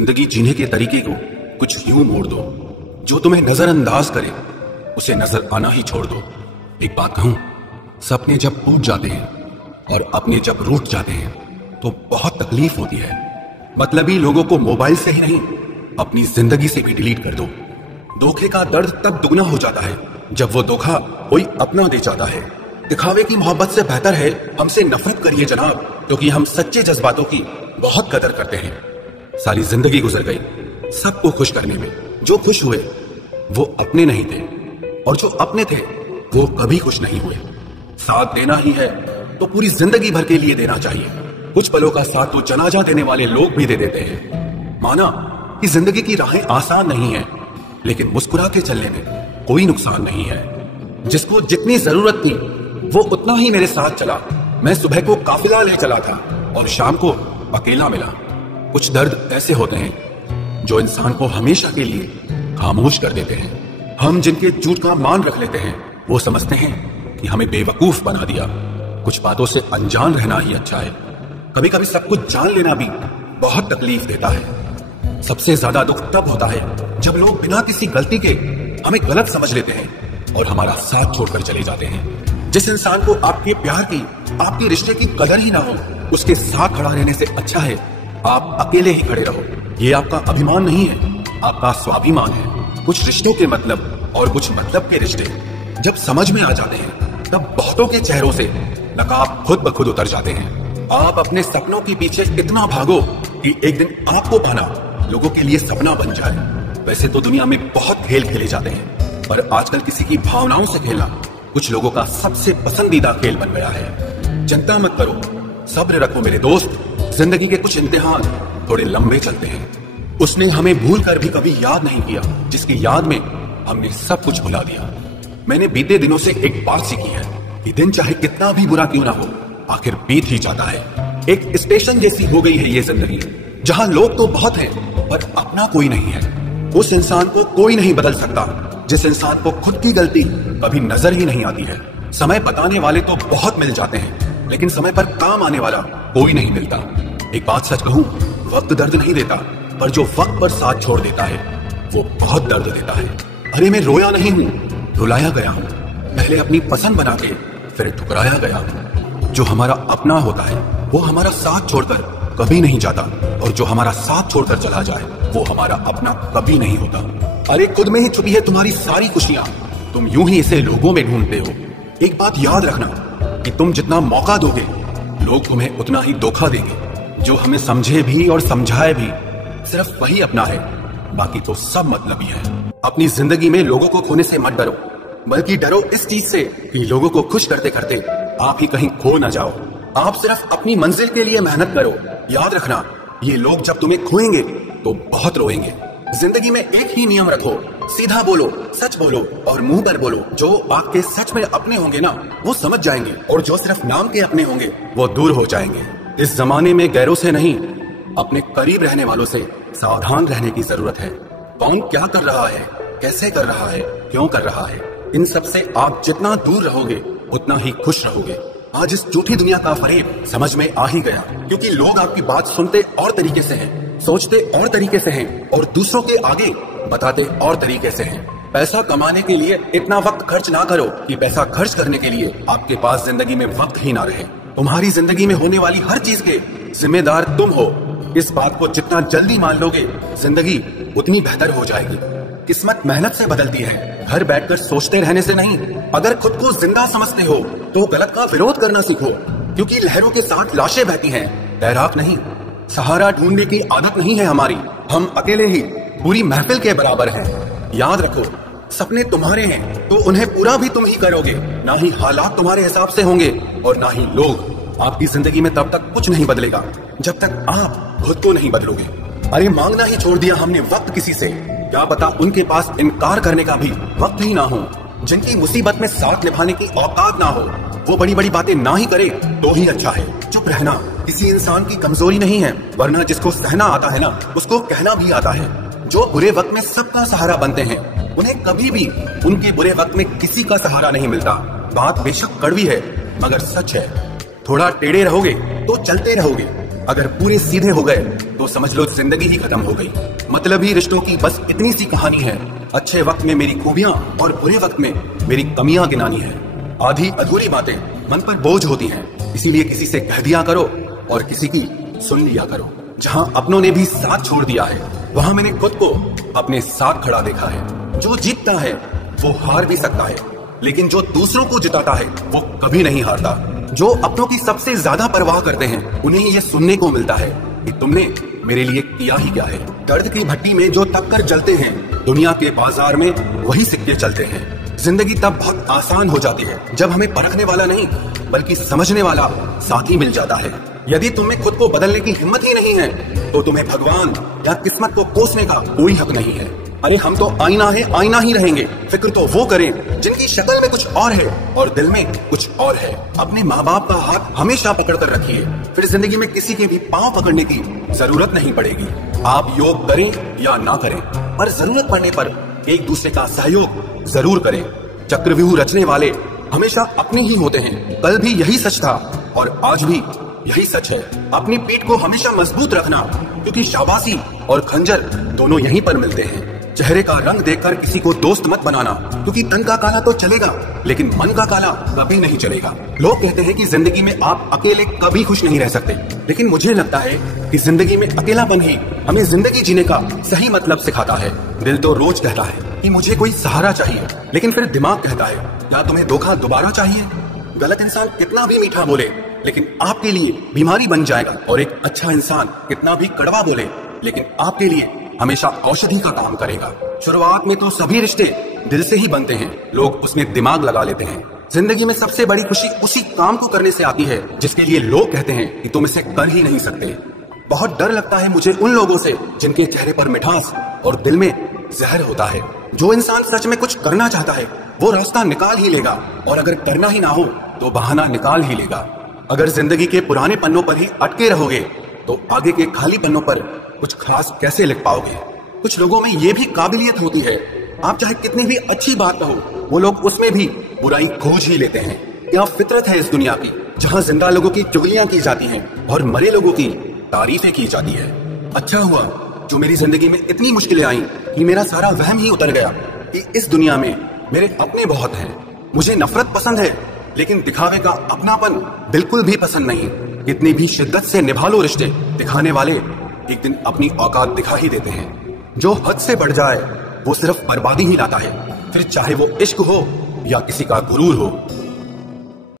जिंदगी जीने के तरीके को कुछ यूं मोड़ दो, जो तुम्हें नजरअंदाज करे उसे नजर आना ही छोड़ दो। एक बात कहूं, सपने जब टूट जाते हैं और अपने जब रूठ जाते हैं तो बहुत तकलीफ होती है। मतलबी लोगों को मोबाइल से ही नहीं, अपनी जिंदगी से भी डिलीट कर दो। धोखे का दर्द तब दुगना हो जाता है जब वो धोखा कोई अपना दे जाता है। दिखावे की मोहब्बत से बेहतर है हमसे नफरत करिए जनाब, क्योंकि हम सच्चे जज्बातों की बहुत कदर करते हैं। सारी जिंदगी गुजर गई सबको खुश करने में। जो खुश हुए वो अपने नहीं थे, और जो अपने थे वो कभी खुश नहीं हुए। साथ देना ही है तो पूरी जिंदगी भर के लिए देना चाहिए। कुछ पलों का साथ तो जनाजा देने वाले लोग भी दे देते हैं। माना कि जिंदगी की राहें आसान नहीं है, लेकिन मुस्कुरा के चलने में कोई नुकसान नहीं है। जिसको जितनी जरूरत थी वो उतना ही मेरे साथ चला। मैं सुबह को काफिला ले चला था और शाम को अकेला मिला। कुछ दर्द ऐसे होते हैं जो इंसान को हमेशा के लिए खामोश कर देते हैं। हम जिनके झूठ का मान रख लेते हैं वो समझते हैं कि हमें बेवकूफ बना दिया। कुछ बातों से अनजान रहना ही अच्छा है। कभी कभी सब कुछ जान लेना भी बहुत तकलीफ देता है। सबसे ज्यादा दुख तब होता है जब लोग बिना किसी गलती के हमें गलत समझ लेते हैं और हमारा साथ छोड़कर चले जाते हैं। जिस इंसान को आपके प्यार की, आपके रिश्ते की कदर ही ना हो, उसके साथ खड़ा रहने से अच्छा है आप अकेले ही खड़े रहो। ये आपका अभिमान नहीं है, आपका स्वाभिमान है। कुछ रिश्तों के मतलब और कुछ मतलब के रिश्ते जब समझ में आ जाते हैं तब बहुतों के चेहरों से नकाब खुद ब खुद उतर जाते हैं। आप अपने सपनों के पीछे इतना भागो कि एक दिन आपको पाना लोगों के लिए सपना बन जाए। वैसे तो दुनिया में बहुत खेल खेले जाते हैं, पर आजकल किसी की भावनाओं से खेलना कुछ लोगों का सबसे पसंदीदा खेल बन गया है। चिंता मत करो, सब्र रखो मेरे दोस्त। जिंदगी के कुछ इम्तिहान थोड़े लंबे चलते हैं। उसने हमें भूल कर भी कभी याद नहीं किया, जिसकी याद में हमने सब कुछ भुला दिया। मैंने बीते दिनों से एक बात सीखी है कि दिन चाहे कितना भी बुरा क्यों ना हो, आखिर बीत ही जाता है। एक स्टेशन जैसी हो गई है ये जिंदगी, जहां लोग तो बहुत हैं पर अपना कोई नहीं है। उस इंसान को कोई नहीं बदल सकता जिस इंसान को खुद की गलती कभी नजर ही नहीं आती है। समय बताने वाले तो बहुत मिल जाते हैं, लेकिन समय पर काम आने वाला कोई नहीं मिलता। एक बात सच कहूं, वक्त दर्द नहीं देता, पर जो वक्त पर साथ छोड़ देता है वो बहुत दर्द देता है। अरे मैं रोया नहीं हूं, रुलाया गया हूं। पहले अपनी पसंद बना के फिर ठुकराया गया हूं। जो हमारा अपना होता है वो हमारा साथ छोड़कर कभी नहीं जाता, और जो हमारा साथ छोड़कर चला जाए वो हमारा अपना कभी नहीं होता। अरे खुद में ही छुपी है तुम्हारी सारी खुशियां, तुम यूं ही इसे लोगों में ढूंढते हो। एक बात याद रखना कि तुम जितना मौका दोगे लोग तुम्हें उतना ही धोखा देंगे। जो हमें समझे भी और समझाए भी सिर्फ वही अपना है, बाकी तो सब मतलबी है। अपनी जिंदगी में लोगों को खोने से मत डरो, बल्कि डरो इस चीज से कि लोगों को खुश करते करते आप ही कहीं खो न जाओ। आप सिर्फ अपनी मंजिल के लिए मेहनत करो। याद रखना, ये लोग जब तुम्हें खोएंगे तो बहुत रोएंगे। जिंदगी में एक ही नियम रखो, सीधा बोलो, सच बोलो और मुंह पर बोलो। जो आपके सच में अपने होंगे ना वो समझ जाएंगे, और जो सिर्फ नाम के अपने होंगे वो दूर हो जाएंगे। इस जमाने में गैरों से नहीं, अपने करीब रहने वालों से सावधान रहने की जरूरत है। कौन क्या कर रहा है, कैसे कर रहा है, क्यों कर रहा है, इन सब से आप जितना दूर रहोगे उतना ही खुश रहोगे। आज इस झूठी दुनिया का फरेब समझ में आ ही गया, क्योंकि लोग आपकी बात सुनते और तरीके से हैं, सोचते और तरीके से हैं, और दूसरों के आगे बताते और तरीके से हैं। पैसा कमाने के लिए इतना वक्त खर्च ना करो कि पैसा खर्च करने के लिए आपके पास जिंदगी में वक्त ही ना रहे। तुम्हारी जिंदगी में होने वाली हर चीज के जिम्मेदार तुम हो। इस बात को जितना जल्दी मान लोगे जिंदगी उतनी बेहतर हो जाएगी। किस्मत मेहनत से बदलती है, घर बैठकर सोचते रहने से नहीं। अगर खुद को जिंदा समझते हो तो गलत का विरोध करना सीखो, क्योंकि लहरों के साथ लाशें बहती हैं, तैराक नहीं। सहारा ढूंढने की आदत नहीं है हमारी, हम अकेले ही पूरी महफिल के बराबर हैं। याद रखो, सपने तुम्हारे हैं तो उन्हें पूरा भी तुम ही करोगे, ना ही हालात तुम्हारे हिसाब से होंगे और ना ही लोग। आपकी जिंदगी में तब तक कुछ नहीं बदलेगा जब तक आप खुद को नहीं बदलोगे। अरे मांगना ही छोड़ दिया हमने वक्त किसी से, क्या पता उनके पास इनकार करने का भी वक्त ही ना हो। जिनकी मुसीबत में साथ निभाने की औकात ना हो वो बड़ी बड़ी बातें ना ही करे तो ही अच्छा है। चुप रहना किसी इंसान की कमजोरी नहीं है, वरना जिसको सहना आता है ना उसको कहना भी आता है। जो बुरे वक्त में सबका सहारा बनते हैं उन्हें कभी भी उनके बुरे वक्त में किसी का सहारा नहीं मिलता। बात बेशक कड़वी है मगर सच है। थोड़ा टेढ़े रहोगे तो चलते रहोगे, अगर पूरे सीधे हो गए तो समझ लो जिंदगी ही खत्म हो गई। मतलबी रिश्तों की बस इतनी सी कहानी है। अच्छे वक्त में मेरी खूबियां और बुरे वक्त में मेरी कमियां गिनानी है। आधी अधूरी बातें मन पर बोझ होती हैं, इसीलिए किसी से कह दिया करो और किसी की सुन लिया करो। जहां अपनों ने भी साथ छोड़ दिया है, वहां मैंने खुद को अपने साथ खड़ा देखा है। जो जीतता है वो हार भी सकता है, लेकिन जो दूसरों को जिताता है वो कभी नहीं हारता। जो अपनों की सबसे ज्यादा परवाह करते हैं, उन्हें ये सुनने को मिलता है कि तुमने मेरे लिए किया ही क्या है। दर्द की भट्टी में जो तपकर जलते हैं, दुनिया के बाजार में वही सिक्के चलते हैं। जिंदगी तब बहुत आसान हो जाती है जब हमें परखने वाला नहीं बल्कि समझने वाला साथी मिल जाता है। यदि तुम में खुद को बदलने की हिम्मत ही नहीं है तो तुम्हें भगवान या किस्मत को कोसने का कोई हक नहीं है। अरे हम तो आईना है, आईना ही रहेंगे। फिक्र तो वो करें जिनकी शक्ल में कुछ और है और दिल में कुछ और है। अपने माँ बाप का हाथ हमेशा पकड़ कर रखिए, फिर जिंदगी में किसी के भी पांव पकड़ने की जरूरत नहीं पड़ेगी। आप योग करें या ना करें, पर जरूरत पड़ने पर एक दूसरे का सहयोग जरूर करें। चक्रव्यूह रचने वाले हमेशा अपने ही होते हैं। कल भी यही सच था और आज भी यही सच है। अपनी पीठ को हमेशा मजबूत रखना, क्योंकि शाबाशी और खंजर दोनों यहीं पर मिलते हैं। चेहरे का रंग देखकर किसी को दोस्त मत बनाना, क्योंकि तन का काला तो चलेगा लेकिन मन का काला कभी नहीं चलेगा। लोग कहते हैं कि जिंदगी में आप अकेले कभी खुश नहीं रह सकते, लेकिन मुझे लगता है कि जिंदगी में अकेलापन ही हमें जिंदगी जीने का सही मतलब सिखाता है। दिल तो रोज कहता है कि मुझे कोई सहारा चाहिए, लेकिन फिर दिमाग कहता है क्या तुम्हें धोखा दोबारा चाहिए। गलत इंसान कितना भी मीठा बोले लेकिन आपके लिए बीमारी बन जाएगा, और एक अच्छा इंसान कितना भी कड़वा बोले लेकिन आपके लिए हमेशा औषधि का काम करेगा। शुरुआत में तो सभी रिश्ते दिल से ही बनते हैं, लोग उसमें दिमाग लगा लेते हैं। जिंदगी में सबसे बड़ी खुशी उसी काम को करने से आती है जिसके लिए लोग कहते हैं कि तुम इसे कर ही नहीं सकते। बहुत डर लगता है मुझे उन लोगों से जिनके चेहरे पर मिठास और दिल में जहर होता है। जो इंसान सच में कुछ करना चाहता है वो रास्ता निकाल ही लेगा, और अगर करना ही ना हो तो बहाना निकाल ही लेगा। अगर जिंदगी के पुराने पन्नों पर ही अटके रहोगे तो आगे के खाली पन्नों पर कुछ खास कैसे लिख पाओगे। कुछ लोगों में ये भी काबिलियत होती है, आप चाहे कितनी भी अच्छी बात कहो, वो लोग उसमें भी बुराई खोज ही लेते हैं। क्या फितरत है इस दुनिया की, जहाँ जिंदा लोगों की चुगलियां की जाती हैं और मरे लोगों की तारीफें की जाती है। अच्छा हुआ जो मेरी जिंदगी में इतनी मुश्किलें आई कि मेरा सारा वहम ही उतर गया कि इस दुनिया में मेरे अपने बहुत हैं। मुझे नफरत पसंद है, लेकिन दिखावे का अपनापन बिल्कुल भी पसंद नहीं। कितनी भी शिद्दत से निभा लो रिश्ते, दिखाने वाले एक दिन अपनी औकात दिखा ही देते हैं। जो हद से बढ़ जाए वो सिर्फ बर्बादी ही लाता है, फिर चाहे वो इश्क हो या किसी का गुरूर हो।